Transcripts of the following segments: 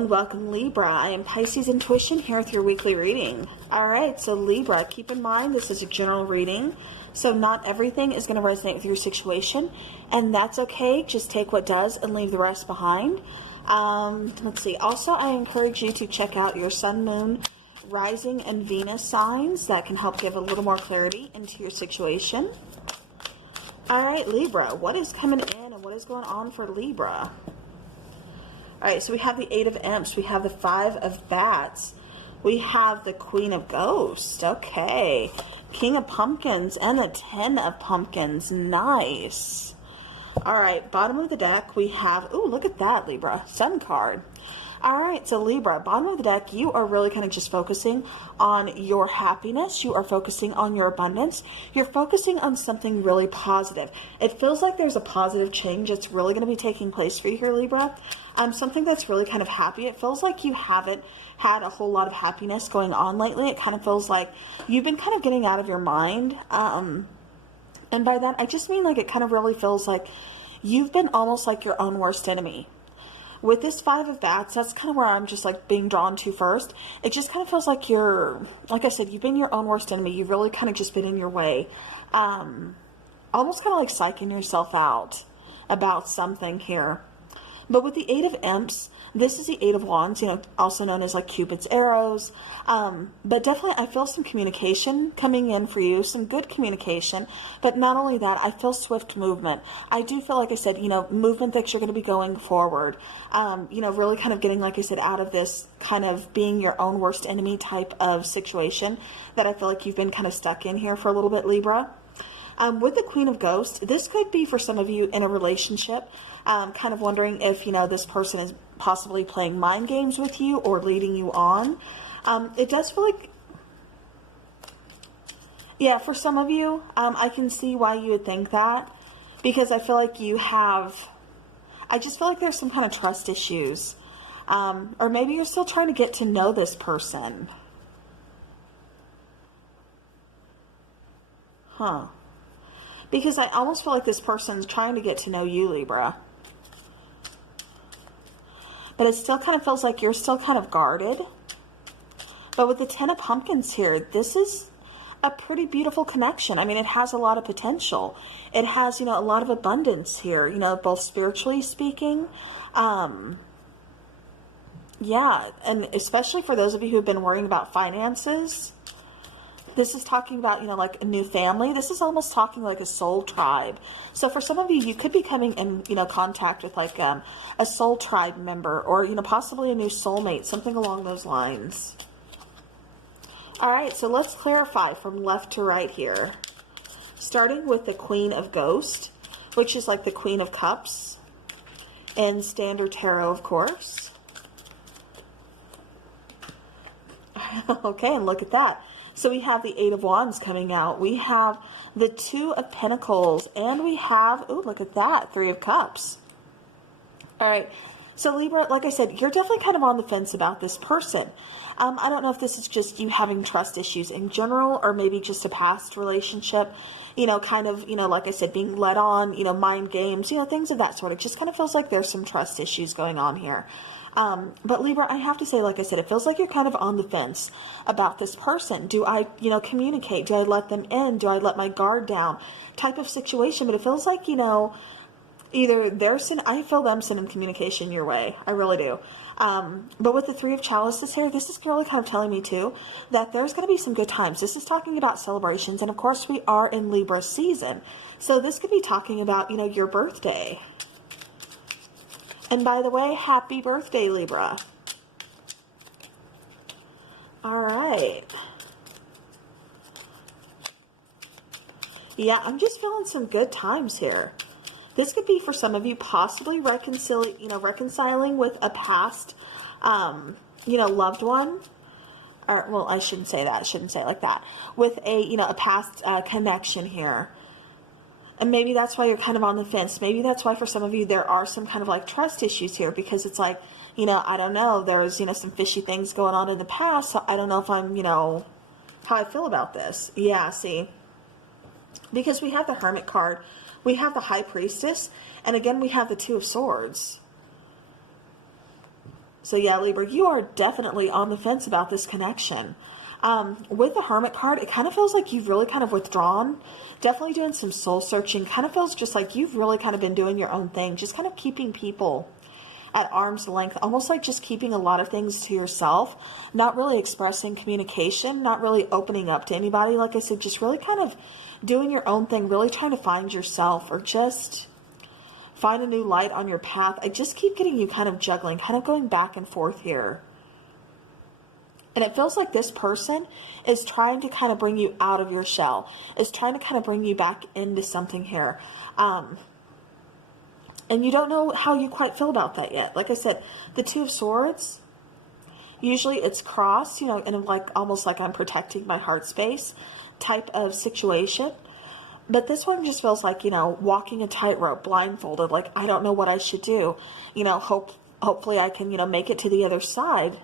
and welcome Libra. I am Pisces Intuition here with your weekly reading. Alright, so Libra, keep in mind this is a general reading, so not everything is going to resonate with your situation, and that's okay. Just take what does and leave the rest behind. Let's see. Also, I encourage you to check out your Sun, Moon, Rising, and Venus signs. That can help give a little more clarity into your situation. Alright, Libra, what is coming in and what is going on for Libra? Alright, so we have the Eight of Imps, we have the Five of Bats, we have the Queen of Ghosts, okay, King of Pumpkins, and the Ten of Pumpkins, nice. Alright, bottom of the deck, we have, ooh, look at that, Libra, Sun card. Alright, so Libra, bottom of the deck, you are really kind of just focusing on your happiness. You are focusing on your abundance. You're focusing on something really positive. It feels like there's a positive change that's really going to be taking place for you here, Libra. Something that's really kind of happy. It feels like you haven't had a whole lot of happiness going on lately. It kind of feels like you've been kind of getting out of your mind. And by that, I just mean like it kind of really feels like you've been almost like your own worst enemy. With this Five of Bats, that's kind of where I'm just like being drawn to first. It just kind of feels like you're, like I said, you've been your own worst enemy. You've really kind of just been in your way. Almost kind of like psyching yourself out about something here. But with the Eight of Imps, this is the Eight of Wands, you know, also known as like Cupid's arrows. But definitely I feel some communication coming in for you, some good communication. But not only that, I feel swift movement. I do feel, like I said, you know, movement that you're going to be going forward. You know, really kind of getting, like I said, out of this kind of being your own worst enemy type of situation that I feel like you've been kind of stuck in here for a little bit, Libra. With the Queen of Ghosts, this could be for some of you in a relationship, kind of wondering if, you know, this person is possibly playing mind games with you or leading you on. It does feel like, yeah, for some of you, I can see why you would think that, because I feel like you have, I just feel like there's some kind of trust issues, or maybe you're still trying to get to know this person. Huh. Because I almost feel like this person's trying to get to know you, Libra. But it still kind of feels like you're still kind of guarded. But with the Ten of Pumpkins here, this is a pretty beautiful connection. I mean, it has a lot of potential. It has, you know, a lot of abundance here, you know, both spiritually speaking. Yeah, and especially for those of you who've been worrying about finances. This is talking about, you know, like a new family. This is almost talking like a soul tribe. So for some of you, you could be coming in, you know, contact with like a soul tribe member, or, you know, possibly a new soulmate, something along those lines. All right, so let's clarify from left to right here. Starting with the Queen of Ghosts, which is like the Queen of Cups in Standard Tarot, of course. Okay, and look at that. So we have the Eight of Wands coming out. We have the Two of Pentacles. And we have, oh, look at that, Three of Cups. All right. So Libra, like I said, you're definitely kind of on the fence about this person. I don't know if this is just you having trust issues in general, or maybe just a past relationship, you know, kind of, you know, like I said, being led on, you know, mind games, you know, things of that sort. It just kind of feels like there's some trust issues going on here. But Libra, I have to say, like I said, it feels like you're kind of on the fence about this person. Do I, you know, communicate? Do I let them in? Do I let my guard down? Type of situation. But it feels like, you know, either I feel them sending communication your way. I really do. But with the Three of Chalices here, this is really kind of telling me too that there's going to be some good times. This is talking about celebrations. And of course we are in Libra season. So this could be talking about, you know, your birthday. And by the way, happy birthday, Libra. All right. Yeah, I'm just feeling some good times here. This could be for some of you possibly reconciling with a past, you know, loved one. Or, well, I shouldn't say that. I shouldn't say it like that. With a, you know, a past connection here. And maybe that's why you're kind of on the fence. Maybe that's why for some of you there are some kind of like trust issues here, because it's like, you know, I don't know, there's, you know, some fishy things going on in the past, so I don't know if I'm, you know, how I feel about this. Yeah, see, because we have the Hermit card, we have the High Priestess, and again we have the Two of Swords. So yeah, Libra, you are definitely on the fence about this connection. With the Hermit card, it kind of feels like you've really kind of withdrawn, definitely doing some soul searching. Kind of feels just like you've really kind of been doing your own thing, just kind of keeping people at arm's length, almost like just keeping a lot of things to yourself, not really expressing communication, not really opening up to anybody. Like I said, just really kind of doing your own thing, really trying to find yourself or just find a new light on your path. I just keep getting you kind of juggling, kind of going back and forth here. And it feels like this person is trying to kind of bring you out of your shell, is trying to kind of bring you back into something here. And you don't know how you quite feel about that yet. Like I said, the Two of Swords, usually it's crossed, you know, and like almost like I'm protecting my heart space type of situation. But this one just feels like, you know, walking a tightrope, blindfolded, like I don't know what I should do. You know, hopefully I can, you know, make it to the other side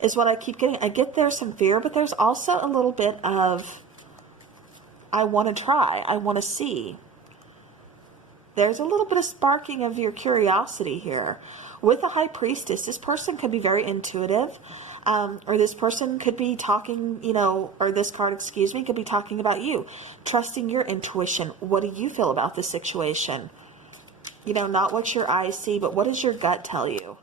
is what I keep getting. I get there's some fear, but there's also a little bit of I want to try, I want to see. There's a little bit of sparking of your curiosity here. With the High Priestess, this person could be very intuitive. Or this person could be talking, you know, or this card, excuse me, could be talking about you. Trusting your intuition. What do you feel about this situation? You know, not what your eyes see, but what does your gut tell you?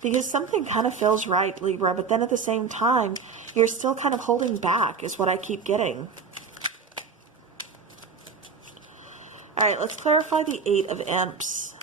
Because something kind of feels right, Libra, but then at the same time, you're still kind of holding back is what I keep getting. All right, let's clarify the Eight of Imps.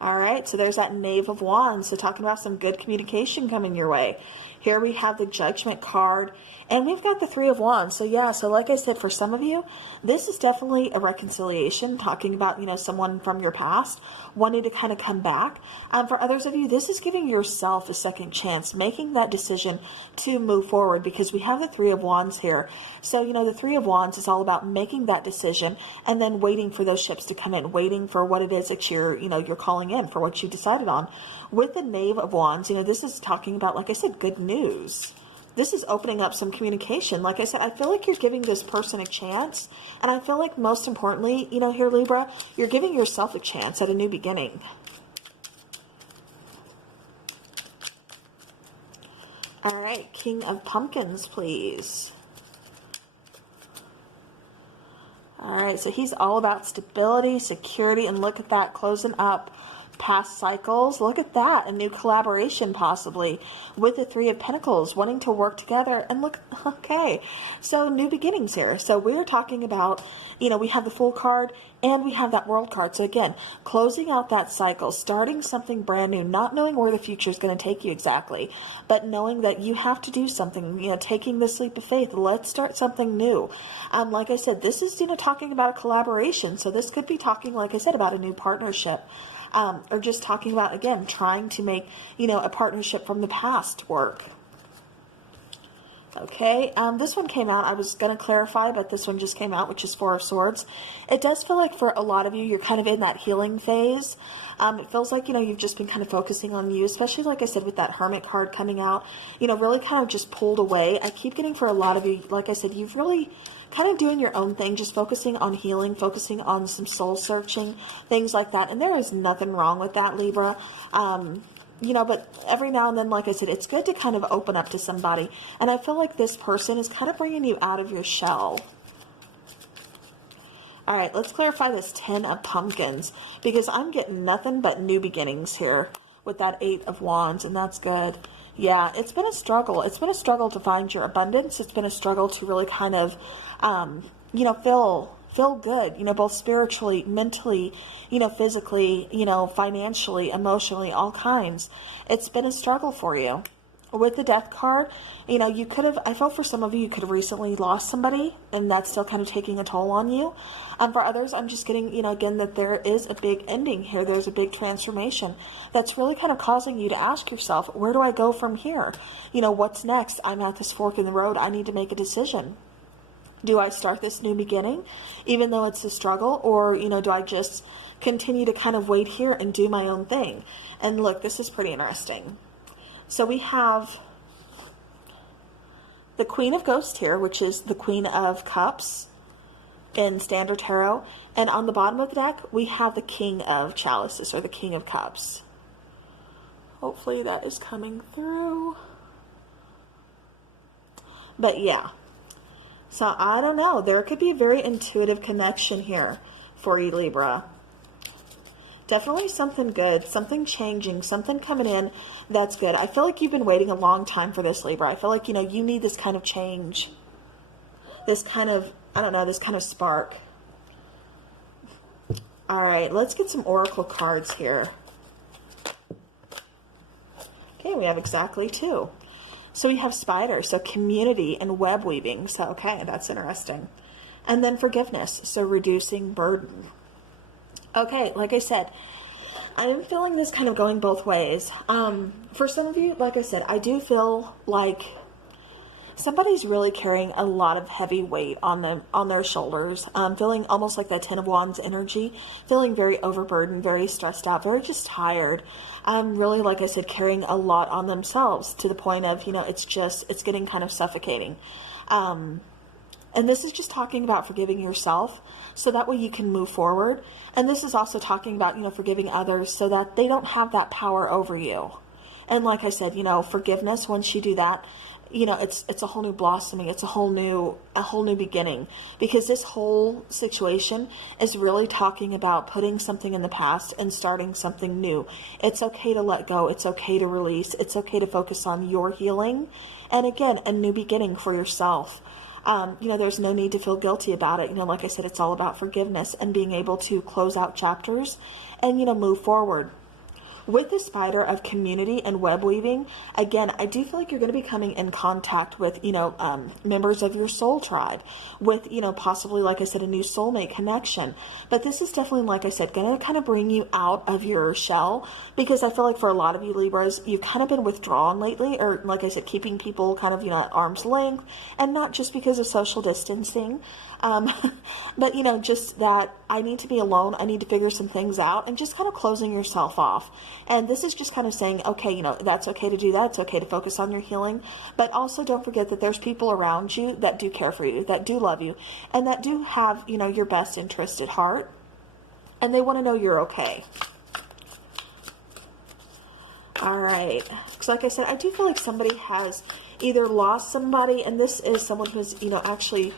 All right, so there's that Knave of Wands. So talking about some good communication coming your way. Here we have the Judgment card, and we've got the Three of Wands. So yeah, so like I said, for some of you, this is definitely a reconciliation, talking about, you know, someone from your past wanting to kind of come back. For others of you, this is giving yourself a second chance, making that decision to move forward, because we have the Three of Wands here. So, you know, the Three of Wands is all about making that decision and then waiting for those ships to come in, waiting for what it is that you're calling in, for what you decided on. With the Knave of Wands, you know, this is talking about, like I said, good news. This is opening up some communication. Like I said, I feel like you're giving this person a chance. And I feel like most importantly, you know, here, Libra, you're giving yourself a chance at a new beginning. All right, King of Pumpkins, please. All right, so he's all about stability, security, and look at that, closing up past cycles. Look at that, a new collaboration possibly with the Three of Pentacles, wanting to work together. And look, okay, so new beginnings here. So we're talking about, you know, we have the Fool card and we have that World card. So again, closing out that cycle, starting something brand new, not knowing where the future is going to take you exactly, but knowing that you have to do something, you know, taking this leap of faith. Let's start something new. Like I said, this is, you know, talking about a collaboration. So this could be talking, like I said, about a new partnership. Or just talking about, again, trying to make, you know, a partnership from the past work. Okay, this one came out. I was going to clarify, but this one just came out, which is Four of Swords. It does feel like for a lot of you, you're kind of in that healing phase. It feels like, you know, you've just been kind of focusing on you, especially, like I said, with that Hermit card coming out, you know, really kind of just pulled away. I keep getting for a lot of you, like I said, you've really kind of doing your own thing, just focusing on healing, focusing on some soul searching, things like that. And there is nothing wrong with that, Libra. You know, but every now and then, like I said, it's good to kind of open up to somebody. And I feel like this person is kind of bringing you out of your shell. All right, let's clarify this 10 of Pumpkins, because I'm getting nothing but new beginnings here with that 8 of Wands, and that's good. Yeah, it's been a struggle. It's been a struggle to find your abundance. It's been a struggle to really kind of, you know, feel good, you know, both spiritually, mentally, you know, physically, you know, financially, emotionally, all kinds. It's been a struggle for you. With the Death card, you know, you could have, I felt for some of you, you could have recently lost somebody, and that's still kind of taking a toll on you. For others, I'm just getting, you know, again, that there is a big ending here. There's a big transformation that's really kind of causing you to ask yourself, where do I go from here? You know, what's next? I'm at this fork in the road. I need to make a decision. Do I start this new beginning, even though it's a struggle, or, you know, do I just continue to kind of wait here and do my own thing? And look, this is pretty interesting. So we have the Queen of Ghosts here, which is the Queen of Cups. in Standard Tarot. And on the bottom of the deck, we have the King of Chalices, or the King of Cups. Hopefully that is coming through. But yeah. So I don't know. There could be a very intuitive connection here for you, Libra. Definitely something good, something changing, something coming in that's good. I feel like you've been waiting a long time for this, Libra. I feel like, you know, you need this kind of change. This kind of, I don't know, this kind of spark. All right, let's get some oracle cards here. Okay, we have exactly 2. So we have spider, so community and web weaving. So, okay, that's interesting. And then forgiveness, so reducing burden. Okay, like I said, I am feeling this kind of going both ways. For some of you, like I said, I do feel like somebody's really carrying a lot of heavy weight on them, on their shoulders. Feeling almost like that Ten of Wands energy, feeling very overburdened, very stressed out, very just tired. Really, like I said, carrying a lot on themselves to the point of, you know, it's getting kind of suffocating. And this is just talking about forgiving yourself so that way you can move forward. And this is also talking about, you know, forgiving others so that they don't have that power over you. And like I said, you know, forgiveness, once you do that, you know, it's a whole new blossoming. It's a whole new beginning, because this whole situation is really talking about putting something in the past and starting something new. It's okay to let go. It's okay to release. It's okay to focus on your healing. And again, a new beginning for yourself. You know, there's no need to feel guilty about it. You know, like I said, it's all about forgiveness and being able to close out chapters and, you know, move forward. With the spider of community and web weaving, again, I do feel like you're going to be coming in contact with, you know, members of your soul tribe, with, you know, possibly, like I said, a new soulmate connection. But this is definitely, like I said, going to kind of bring you out of your shell, because I feel like for a lot of you Libras, you've kind of been withdrawn lately, or like I said, keeping people kind of, you know, at arm's length, and not just because of social distancing. But, you know, just that I need to be alone. I need to figure some things out, and just kind of closing yourself off. And this is just kind of saying, okay, you know, that's okay to do that. It's okay to focus on your healing. But also don't forget that there's people around you that do care for you, that do love you, and that do have, you know, your best interest at heart. And they want to know you're okay. All right. Because like I said, I do feel like somebody has either lost somebody, and this is someone who's, you know, actually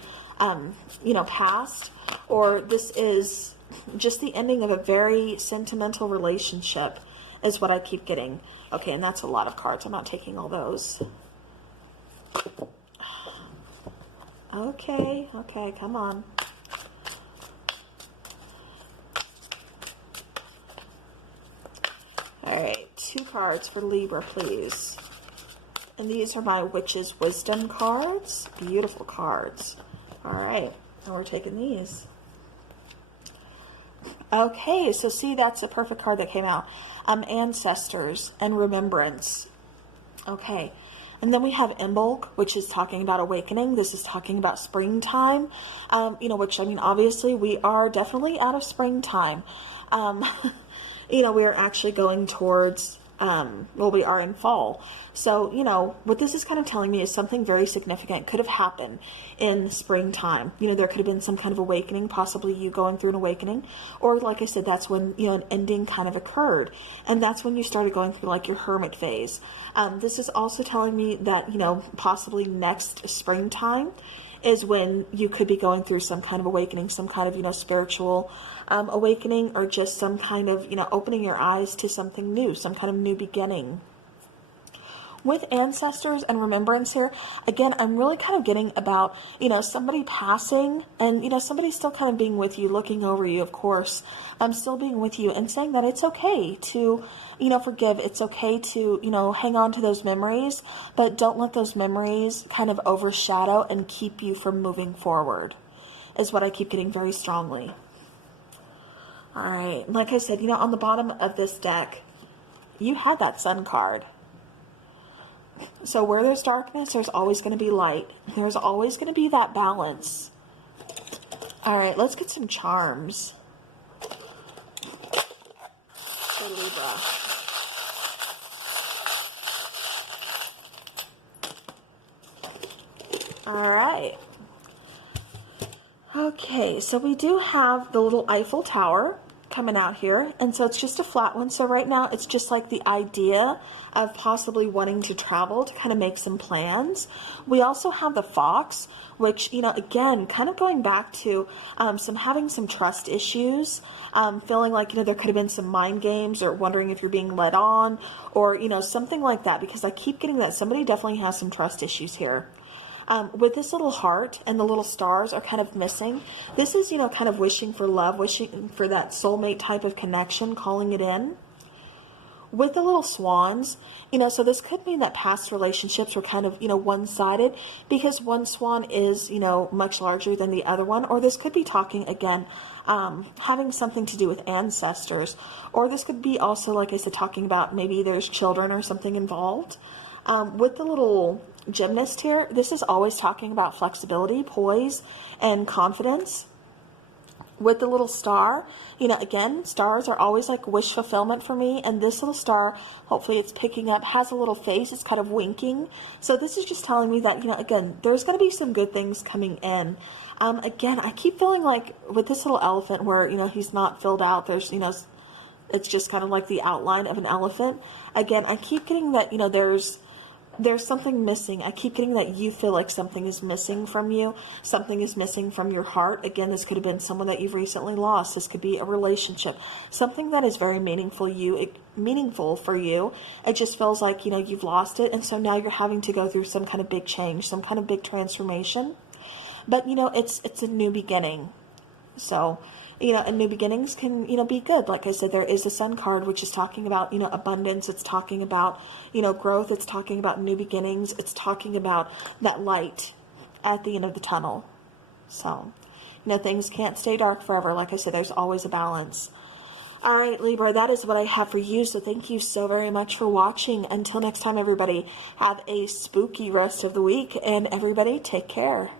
you know, past, or this is just the ending of a very sentimental relationship is what I keep getting. Okay, and that's a lot of cards. I'm not taking all those. Okay, come on. All right, 2 cards for Libra, please. And these are my Witch's Wisdom cards. Beautiful cards. All right, and we're taking these. Okay, so see, that's a perfect card that came out. Ancestors and remembrance. Okay, and then we have Imbolc, which is talking about awakening. This is talking about springtime. You know, which, I mean, obviously we are definitely out of springtime. You know, we are actually going towards, well, we are in fall. So, you know, what this is kind of telling me is something very significant could have happened in springtime. You know, there could have been some kind of awakening, possibly you going through an awakening. Or, like I said, that's when, you know, an ending kind of occurred. And that's when you started going through, like, your hermit phase. This is also telling me that, you know, possibly next springtime is when you could be going through some kind of awakening, some kind of, you know, spiritual awakening, or just some kind of, you know, opening your eyes to something new, some kind of new beginning. With ancestors and remembrance here, again, I'm really kind of getting about, you know, somebody passing, and, you know, somebody still kind of being with you, looking over you, of course. I'm still being with you and saying that it's okay to, you know, forgive. It's okay to, you know, hang on to those memories, but don't let those memories kind of overshadow and keep you from moving forward, is what I keep getting very strongly. All right. Like I said, you know, on the bottom of this deck, you had that Sun card. So where there's darkness, there's always going to be light. There's always going to be that balance. All right, let's get some charms for Libra. All right. Okay, so we do have the little Eiffel Tower coming out here, and so it's just a flat one. So right now it's just like the idea of possibly wanting to travel to kind of make some plans. We also have the Fox, which, you know, again, kind of going back to having some trust issues, feeling like, you know, there could have been some mind games, or wondering if you're being led on, or, you know, something like that, because I keep getting that somebody definitely has some trust issues here. With this little heart and the little stars are kind of missing. This is, you know, kind of wishing for love, wishing for that soulmate type of connection, calling it in. With the little swans, you know, so this could mean that past relationships were kind of, you know, one-sided, because one swan is, you know, much larger than the other one. Or this could be talking, again, having something to do with ancestors. Or this could be also, like I said, talking about maybe there's children or something involved. With the little gymnast here, this is always talking about flexibility, poise, and confidence. With the little star, you know, again, stars are always like wish fulfillment for me. And this little star, hopefully it's picking up, has a little face. It's kind of winking. So this is just telling me that, you know, again, there's going to be some good things coming in. Again, I keep feeling like with this little elephant where, you know, he's not filled out. There's, you know, it's just kind of like the outline of an elephant. Again, I keep getting that, you know, there's something missing. I keep getting that you feel like something is missing from you. Something is missing from your heart. Again, this could have been someone that you've recently lost. This could be a relationship. Something that is very meaningful for you. It just feels like, you know, you've lost it. And so now you're having to go through some kind of big change, some kind of big transformation. But, you know, it's a new beginning. So, you know, and new beginnings can, you know, be good. Like I said, there is a Sun card, which is talking about, you know, abundance. It's talking about, you know, growth. It's talking about new beginnings. It's talking about that light at the end of the tunnel. So, you know, things can't stay dark forever. Like I said, there's always a balance. All right, Libra, that is what I have for you. So thank you so very much for watching. Until next time, everybody, have a spooky rest of the week, and everybody take care.